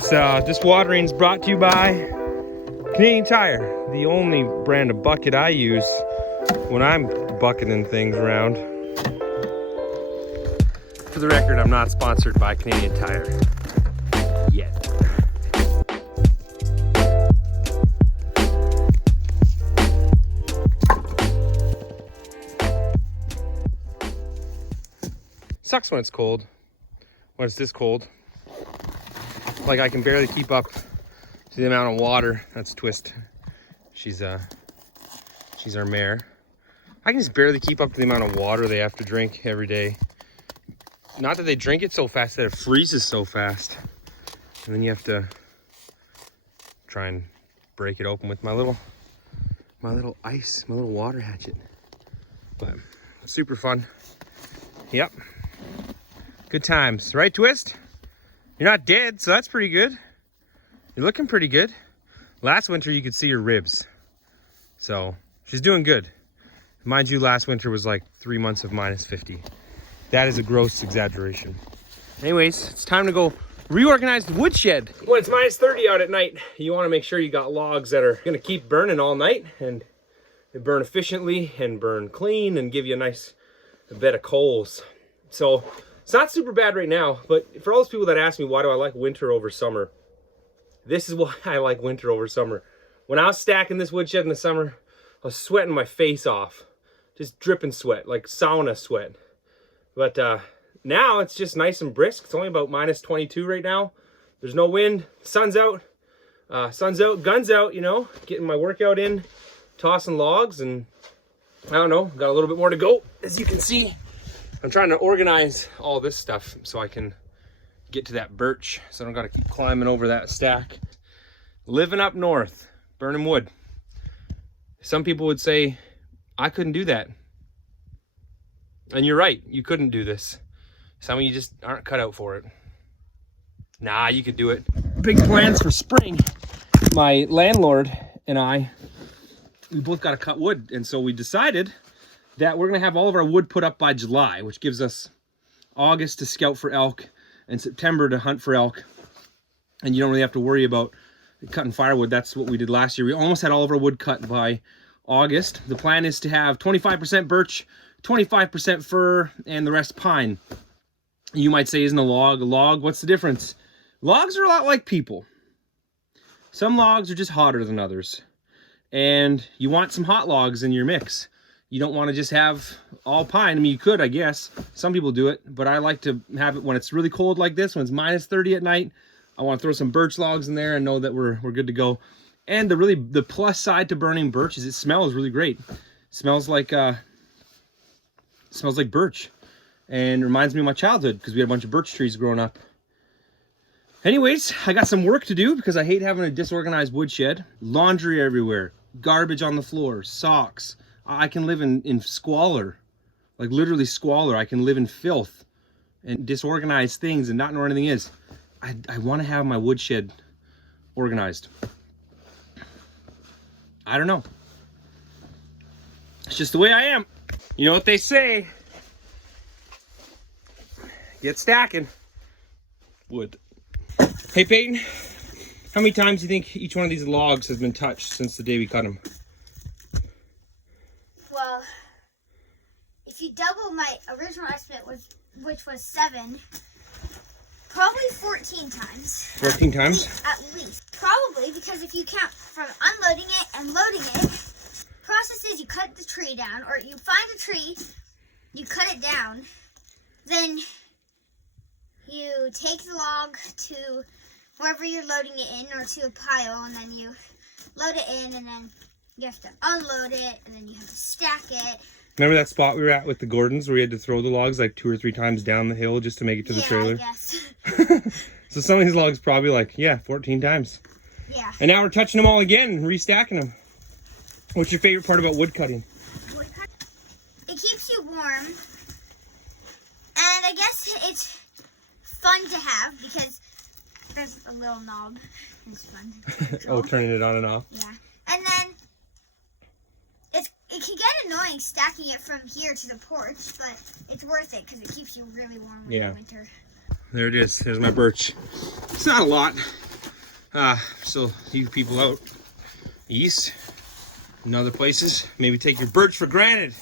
This watering is brought to you by Canadian Tire, the only brand of bucket I use when I'm bucketing things around. For the record, I'm not sponsored by Canadian Tire yet. Sucks when it's cold. When it's this cold. Like I can barely keep up to the amount of water. That's Twist. She's our mare. I can just barely keep up to the amount of water they have to drink every day. Not that they drink it so fast, that it freezes so fast. And then you have to try and break it open with my little water hatchet. But super fun. Yep. Good times, right, Twist? You're not dead, so that's pretty good. You're looking pretty good. Last winter, you could see her ribs. So she's doing good. Mind you, last winter was like 3 months of minus 50. That is a gross exaggeration. Anyways, it's time to go reorganize the woodshed. When it's minus 30 out at night, you want to make sure you got logs that are going to keep burning all night, and they burn efficiently and burn clean and give you a bed of coals. So it's not super bad right now, but for all those people that ask me, why do I like winter over summer? This is why I like winter over summer. When I was stacking this woodshed in the summer, I was sweating my face off. Just dripping sweat, like sauna sweat. But now it's just nice and brisk. It's only about minus 22 right now. There's no wind, sun's out, guns out, you know, getting my workout in, tossing logs, and I don't know, got a little bit more to go, as you can see. I'm trying to organize all this stuff so I can get to that birch, so I don't got to keep climbing over that stack. Living up north, burning wood. Some people would say, I couldn't do that. And you're right, you couldn't do this. Some of you just aren't cut out for it. Nah, you could do it. Big plans for spring. My landlord and I, we both got to cut wood, and so we decided that we're going to have all of our wood put up by July, which gives us August to scout for elk and September to hunt for elk. And you don't really have to worry about cutting firewood. That's what we did last year. We almost had all of our wood cut by August. The plan is to have 25% birch, 25% fir, and the rest pine. You might say, isn't a log? What's the difference? Logs are a lot like people. Some logs are just hotter than others. And you want some hot logs in your mix. You don't want to just have all pine. I mean, you could, I guess. Some people do it, but I like to have it when it's really cold like this, when it's minus 30 at night. I want to throw some birch logs in there and know that we're good to go. And the plus side to burning birch is it smells really great. It smells like birch, and reminds me of my childhood because we had a bunch of birch trees growing up. Anyways, I got some work to do because I hate having a disorganized woodshed. Laundry everywhere, garbage on the floor, socks. I can live in squalor, like literally squalor. I can live in filth and disorganized things and not know where anything is. I want to have my woodshed organized. I don't know. It's just the way I am. You know what they say? Get stacking. Wood. Hey Peyton, how many times do you think each one of these logs has been touched since the day we cut them? Well, if you double my original estimate, which was 7, probably 14 times. 14 times? At least. Probably, because if you count from unloading it and loading it, process is you cut the tree down, or you find a tree, you cut it down, then you take the log to wherever you're loading it in, or to a pile, and then you load it in, and then you have to unload it, and then you have to stack it. Remember that spot we were at with the Gordons where we had to throw the logs like 2 or 3 times down the hill just to make it to the trailer? Yeah, I guess. So some of these logs probably like, 14 times. Yeah. And now we're touching them all again and restacking them. What's your favorite part about wood cutting? It keeps you warm. And I guess it's fun to have because there's a little knob. It's fun to control. Oh, turning it on and off. Yeah. And then it can get annoying stacking it from here to the porch, but it's worth it because it keeps you really warm in the winter. There it is. There's my birch. It's not a lot. So you people out east and other places, maybe take your birch for granted.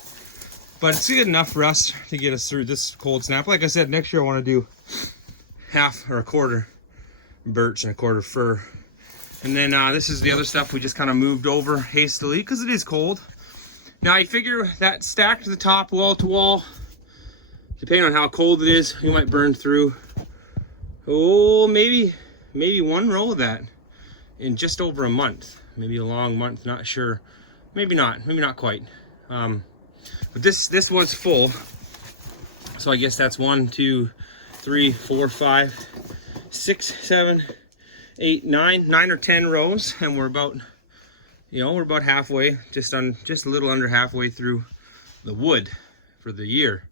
But it's good enough for us to get us through this cold snap. Like I said, next year I want to do half or a quarter birch and a quarter fir. And then this is the other stuff we just kind of moved over hastily because it is cold. Now I figure that stacked to the top, wall to wall, depending on how cold it is, you might burn through, maybe one row of that in just over a month. Maybe a long month, not sure. Maybe not quite. But this was full. So I guess that's 1, 2, 3, 4, 5, 6, 7, 8, 9 or 10 rows, and we're about, we're about halfway, just a little under halfway through the wood for the year.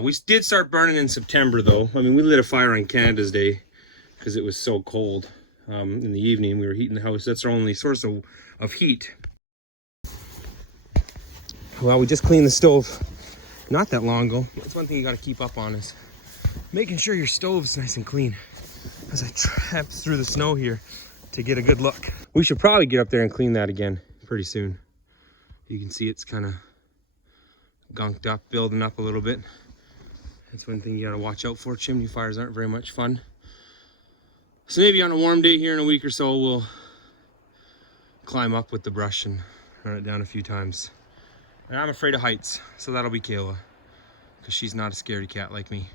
We did start burning in September though. I mean, we lit a fire on Canada's Day because it was so cold. In the evening we were heating the house. That's our only source of heat. Well, we just cleaned the stove not that long ago. That's one thing you got to keep up on, is making sure your stove's nice and clean. As I tramp through the snow here to get a good look. We should probably get up there and clean that again pretty soon. You can see it's kind of gunked up, building up a little bit. That's one thing you got to watch out for. Chimney fires aren't very much fun. So maybe on a warm day here in a week or so, we'll climb up with the brush and run it down a few times. And I'm afraid of heights, so that'll be Kayla, because she's not a scaredy cat like me.